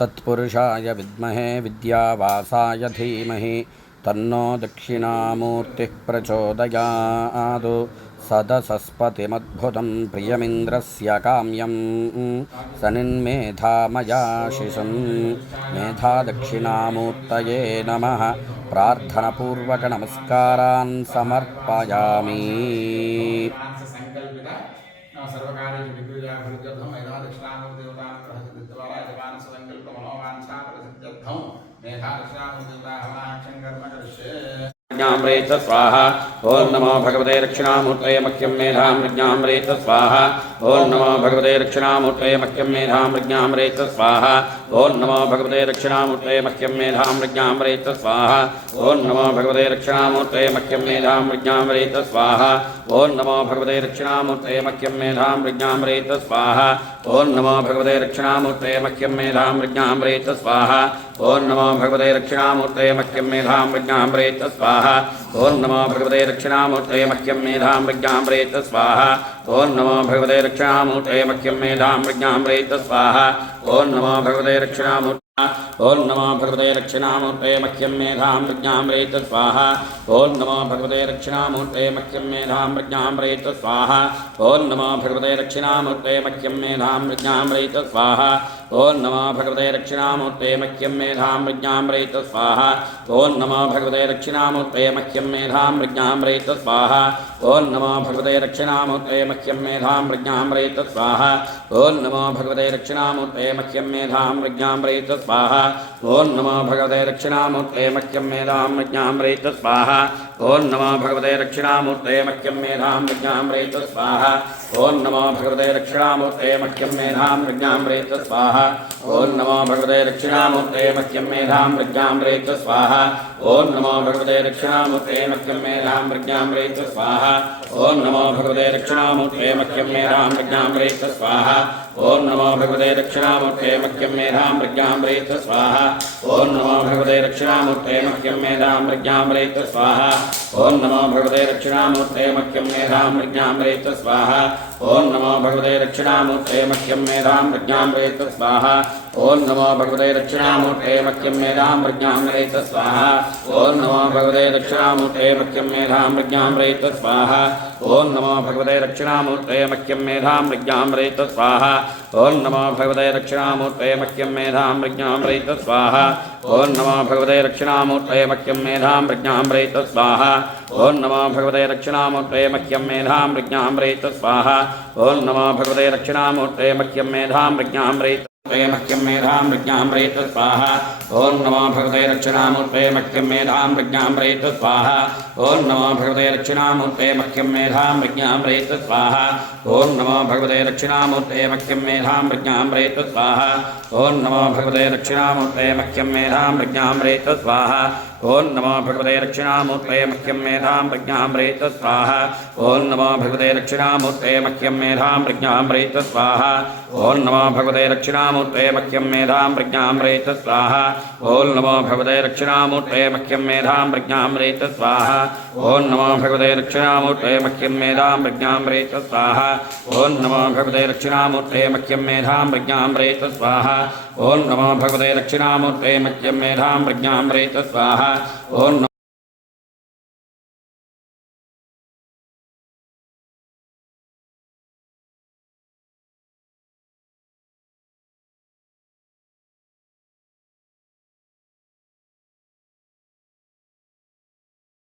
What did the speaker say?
तत्पुरुषाय विद्महे विद्यावासाय धीमहि तन्नो दक्षिणामूर्तिः प्रचोदयात् सदसस्पतिमद्भुतं प्रियमिन्द्रस्य काम्यं सनिन्मेधामयाशिषं मेधा दक्षिणामूर्तये नमः प्रार्थनापूर्वकनमस्कारान् समर्पयामि। सर्वकार्येषु विद्युजाभिवृद्ध्यर्थं मेधा दक्षिणामूर्तिदेवतानुग्रहसिद्धिद्वारा यजमानसदङ्कल्पमनोवाञ्छाफलसिद्ध्यर्थं मेधा दक्षिणामूर्तिदेवताहवाक्षं कर्म करिष्ये। प्रज्ञामृत स्वाहा। ओं नमो भगवते दक्षिणामूर्तये मह्यं मेधां प्रज्ञामृत स्वाहा। ओं नमो भगवते दक्षिणामूर्तये मह्यं मेधां प्रज्ञामृत स्वाहा। ओं नमो भगवते दक्षिणामूर्तये मह्यं मेधां प्रज्ञामृत स्वाहा। ओं नमो भगवते दक्षिणामूर्तये मह्यं मेधां प्रज्ञामृत स्वाहा। ओं नमो भगवते दक्षिणामूर्तये मह्यं मेधां प्रज्ञामृत स्वाहा। ओं नमो भगवते दक्षिणामूर्तये मह्यं मेधां प्रज्ञामृत स्वाहा। ओं नमो भगवते दक्षिणामूर्तये मह्यं मेधां प्रज्ञामृत स्वाहा। ओं नमो भगवते दक्षिणामूर्तये मह्यं मेधां प्रज्ञामृत स्वाहा। ओं नमो भगवते दक्षिणामूर्तये मह्यं मेधां प्रज्ञामृत स्वाहा। ओं नमो भगवते दक्षिणामूर्तये ओं नमो भगवते दक्षिणामूर्तये मह्यं मेधां प्रज्ञामृत स्वाहा। ओं नमो भगवते दक्षिणामूर्तये मह्यं मेधां प्रज्ञामृत स्वाहा। ओं नमो भगवते दक्षिणामूर्तये मह्यं मेधां प्रज्ञामृत स्वाहा। ओं नमो भगवते दक्षिणामूर्तये मह्यं मेधां प्रज्ञामृत स्वाहा। ओं नमो भगवते दक्षिणामूर्तये मह्यं मेधां प्रज्ञामृत स्वाहा। ओं नमो भगवते दक्षिणामूर्तये मह्यं मेधां प्रज्ञामृत स्वाहा। ओं नमो भगवते दक्षिणामूर्तये मह्यं मेधां प्रज्ञामृत स्वाहा। ओं नमो भगवते दक्षिणामूर्तये मह्यं मेधां प्रज्ञामृत स्वाहा। ओं नमो भगवते दक्षिणामूर्तये मह्यं मेधां प्रज्ञामृत स्वाहा। ओं नमो भगवते दक्षिणामूर्तये मह्यं मेधां प्रज्ञामृत स्वाहा। ओं नमो भगवते दक्षिणामूर्तये मह्यं मेधां प्रज्ञामृत स्वाहा। ओं नमो भगवते दक्षिणामूर्तये मह्यं मेधां प्रज्ञामृत स्वाहा। ओं नमो भगवते दक्षिणामूर्तये मह्यं मेधां प्रज्ञामृत स्वाहा। ओं नमो भगवते दक्षिणामूर्तये मह्यं मेधां प्रज्ञामृत स्वाहा। ओं नमो भगवते दक्षिणामूर्तये मह्यं मेधां प्रज्ञामृत स्वाहा। ओं नमो भगवते दक्षिणामूर्तये मह्यं मेधां प्रज्ञामृत स्वाहा। ओं नमो भगवते दक्षिणामूर्तये मह्यं मेधां प्रज्ञामृत स्वाहा। ओं नमो भगवते दक्षिणामूर्तये मह्यं मेधां प्रज्ञामृत स्वाहा। ओं नमो भगवते दक्षिणामूर्तये मह्यं मेधां प्रज्ञामृत स्वाहा। ओं नमो भगवते दक्षिणामूर्तये मह्यं मेधां प्रज्ञामृत स्वाहा। ओं नमो भगवते दक्षिणामूर्तये मह्यं मेधां प्रज्ञामृत स्वाहा। ओं नमो भगवते दक्षिणामूर्तये मह्यं मेधां प्रज्ञामृत स्वाहा। ओं नमो भगवते दक्षिणामूर्तये मह्यं मेधां प्रज्ञामृत स्वाहा। ओं नमो भगवते दक्षिणामूर्तये मह्यं मेधां प्रज्ञामृत मह्यं मेधां प्रज्ञामृत स्वाहा। ओं नमो भगवते दक्षिणामूर्तये मह्यं मेधां प्रज्ञामृत स्वाहा। ओं नमो भगवते दक्षिणामूर्तये मह्यं मेधां प्रज्ञामृत स्वाहा। ओं नमो भगवते दक्षिणामूर्तये मह्यं मेधां प्रज्ञामृत स्वाहा। ओं नमो भगवते दक्षिणामूर्तये मह्यं मेधां प्रज्ञामृत स्वाहा। ओं नमो भगवते दक्षिणामूर्तये मह्यं मेधां प्रज्ञामृत स्वाहा। ओं नमो भगवते दक्षिणामूर्तये मह्यं मेधां प्रज्ञामृत स्वाहा। ओं नमो भगवते दक्षिणामूर्तये मह्यं मेधां प्रज्ञामृत स्वाहा। ओं नमो भगवते दक्षिणामूर्तये मह्यं मेधां प्रज्ञामृत स्वाहा। ओं नमो भगवते दक्षिणामूर्तये मह्यं मेधां प्रज्ञामृत स्वाहा। ओं नमो भगवते दक्षिणामूर्तये मह्यं मेधां प्रज्ञामृत स्वाहा। ओं नमो भगवते दक्षिणामूर्तये मह्यं मेधां प्रज्ञामृत स्वाहा। ओं